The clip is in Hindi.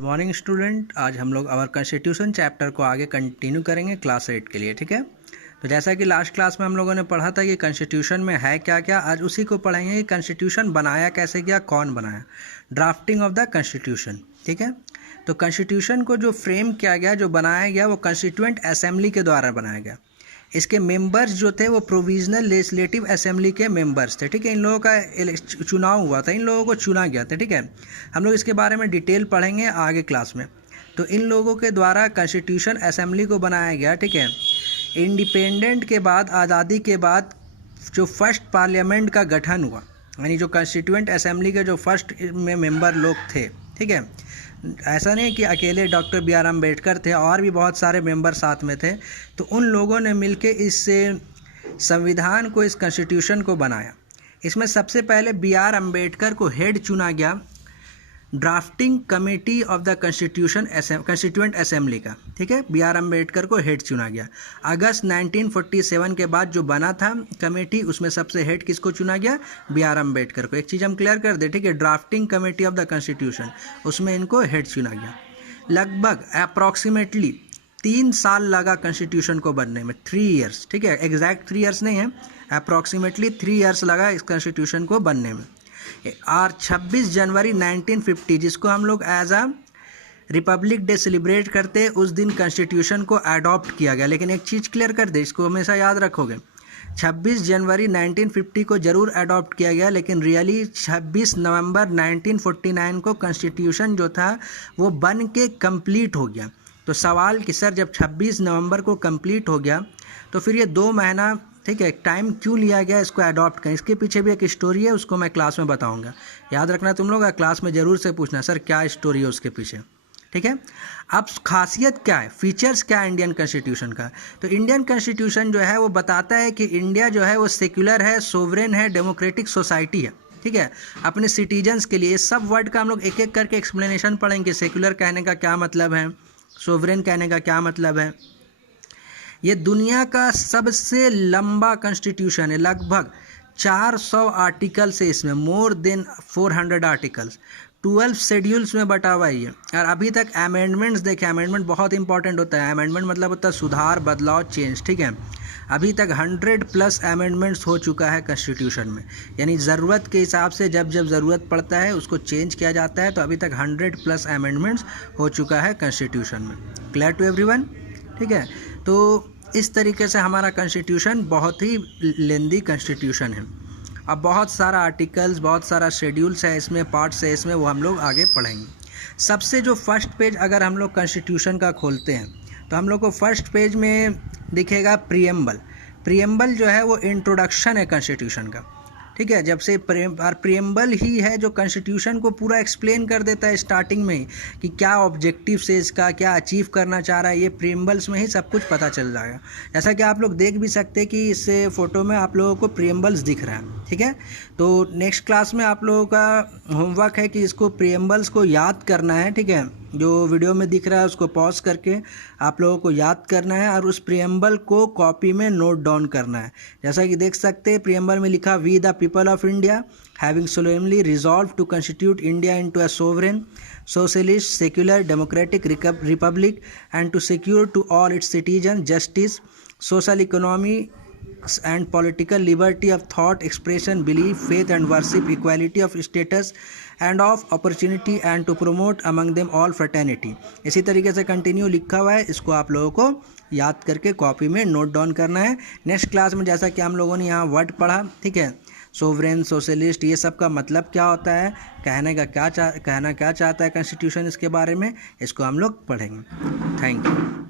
मॉर्निंग स्टूडेंट, आज हम लोग आवर कॉन्स्टिट्यूशन चैप्टर को आगे कंटिन्यू करेंगे क्लास 8 के लिए। ठीक है, तो जैसा कि लास्ट क्लास में हम लोगों ने पढ़ा था कि कॉन्स्टिट्यूशन में है क्या क्या, आज उसी को पढ़ेंगे कि कॉन्स्टिट्यूशन बनाया कैसे गया, कौन बनाया, ड्राफ्टिंग ऑफ द कॉन्स्टिट्यूशन। ठीक है, तो कॉन्स्टिट्यूशन को जो फ्रेम किया गया, जो बनाया गया, वो कॉन्स्टिट्यूएंट असेंबली के द्वारा बनाया गया। इसके मेंबर्स जो थे वो प्रोविजनल लेजिस्लेटिव असेंबली के मेंबर्स थे। ठीक है, इन लोगों का चुनाव हुआ था, इन लोगों को चुना गया था। ठीक है, हम लोग इसके बारे में डिटेल पढ़ेंगे आगे क्लास में। तो इन लोगों के द्वारा कॉन्स्टिट्यूशन असेंबली को बनाया गया। ठीक है, इंडिपेंडेंट के बाद, आज़ादी के बाद जो फर्स्ट पार्लियामेंट का गठन हुआ, यानी जो कॉन्स्टिट्यूएंट असेंबली के जो फर्स्ट में मेंबर लोग थे। ठीक है, ऐसा नहीं कि अकेले डॉक्टर बी आर अम्बेडकर थे, और भी बहुत सारे मेंबर साथ में थे। तो उन लोगों ने मिलके इस संविधान को, इस कॉन्स्टिट्यूशन को बनाया। इसमें सबसे पहले बी आर अम्बेडकर को हेड चुना गया drafting committee of the constituent assembly का। ठीक है, बी आर अम्बेडकर को हेड चुना गया। अगस्त 1947 के बाद जो बना था कमेटी, उसमें सबसे हेड किसको चुना गया? बी आर अम्बेडकर को। एक चीज़ हम क्लियर कर दे, ठीक है, drafting committee of the constitution, उसमें इनको हेड चुना गया। लगभग अप्रॉक्सीमेटली 3 साल लगा कॉन्स्टिट्यूशन को बनने में, 3 ईयर्स। ठीक है, एग्जैक्ट 3 ईयर्स नहीं है, अप्रॉक्सीमेटली 3 ईयर्स लगा इस कॉन्स्टिट्यूशन को बनने में। और 26 जनवरी 1950, जिसको हम लोग as a Republic Day celebrate करते हैं, उस दिन कॉन्स्टिट्यूशन को अडॉप्ट किया गया। लेकिन एक चीज़ क्लियर कर दे, इसको हमेशा याद रखोगे, 26 जनवरी 1950 को ज़रूर अडॉप्ट किया गया, लेकिन रियली 26 नवंबर 1949 को कॉन्स्टिट्यूशन जो था वो बन के कंप्लीट हो गया। तो सवाल कि सर जब 26 नवंबर को कंप्लीट हो गया तो फिर ये 2 महीना, ठीक है, टाइम क्यों लिया गया इसको अडॉप्ट करें? इसके पीछे भी एक स्टोरी है, उसको मैं क्लास में बताऊंगा। याद रखना तुम लोग, क्लास में ज़रूर से पूछना सर क्या स्टोरी है उसके पीछे। ठीक है, अब खासियत क्या है, फीचर्स क्या है इंडियन कॉन्स्टिट्यूशन का? तो इंडियन कॉन्स्टिट्यूशन जो है वो बताता है कि इंडिया जो है वो सेक्युलर है, सोवरेन है, डेमोक्रेटिक सोसाइटी है। ठीक है, अपने सिटीजन्स के लिए सब वर्ड का हम लोग एक एक करके एक्सप्लेनेशन पढ़ेंगे। सेक्युलर कहने का क्या मतलब है, सोवरेन कहने का क्या मतलब है। ये दुनिया का सबसे लंबा कॉन्स्टिट्यूशन है, लगभग 400 आर्टिकल्स है इसमें, मोर देन 400 आर्टिकल्स, 12 शेड्यूल्स में बटा हुआ है ये। और अभी तक अमेंडमेंट्स देखें, अमेंडमेंट बहुत इंपॉर्टेंट होता है। अमेंडमेंट मतलब होता है सुधार, बदलाव, चेंज। ठीक है, अभी तक 100+ अमेंडमेंट्स हो चुका है कॉन्स्टिट्यूशन में, यानी ज़रूरत के हिसाब से जब जब ज़रूरत पड़ता है उसको चेंज किया जाता है। तो अभी तक 100+ अमेंडमेंट्स हो चुका है कॉन्स्टिट्यूशन में। Clear to everyone? ठीक है, तो इस तरीके से हमारा कॉन्स्टिट्यूशन बहुत ही लेंदी कॉन्स्टिट्यूशन है। अब बहुत सारा आर्टिकल्स, बहुत सारा शेड्यूल्स है इसमें, पार्ट्स है इसमें, वो हम लोग आगे पढ़ेंगे। सबसे जो फर्स्ट पेज अगर हम लोग कॉन्स्टिट्यूशन का खोलते हैं तो हम लोग को फर्स्ट पेज में दिखेगा प्रीएम्बल। प्रीएम्बल जो है वो इंट्रोडक्शन है कॉन्स्टिट्यूशन का। ठीक है, जब से प्रीएम्बल ही है जो कॉन्स्टिट्यूशन को पूरा एक्सप्लेन कर देता है स्टार्टिंग में ही, कि क्या ऑब्जेक्टिव से इसका क्या अचीव करना चाह रहा है, ये प्रीएम्बल्स में ही सब कुछ पता चल जाएगा। जैसा कि आप लोग देख भी सकते हैं कि इस फोटो में आप लोगों को प्रीएम्बल्स दिख रहा है। ठीक है, तो नेक्स्ट क्लास में आप लोगों का होमवर्क है कि इसको प्रीएम्बल्स को याद करना है। ठीक है, जो वीडियो में दिख रहा है उसको पॉज करके आप लोगों को याद करना है और उस प्रीएम्बल को कॉपी में नोट डाउन करना है। जैसा कि देख सकते हैं प्रीएम्बल में लिखा, we the people of India having solemnly resolve to constitute India into a sovereign socialist secular democratic republic and to secure to all its citizen justice, social economy and political liberty of thought, expression, belief, faith and worship, equality of status and of opportunity and to promote among them all fraternity। इसी तरीके से कंटिन्यू लिखा हुआ है, इसको आप लोगों को याद करके कॉपी में नोट डाउन करना है। नेक्स्ट क्लास में जैसा कि हम लोगों ने यहाँ वर्ड पढ़ा, ठीक है, सोवरेन, सोशलिस्ट, ये सब का मतलब क्या होता है, कहना क्या चाहता है कॉन्स्टिट्यूशन इसके बारे में, इसको हम लोग पढ़ेंगे। Thank you.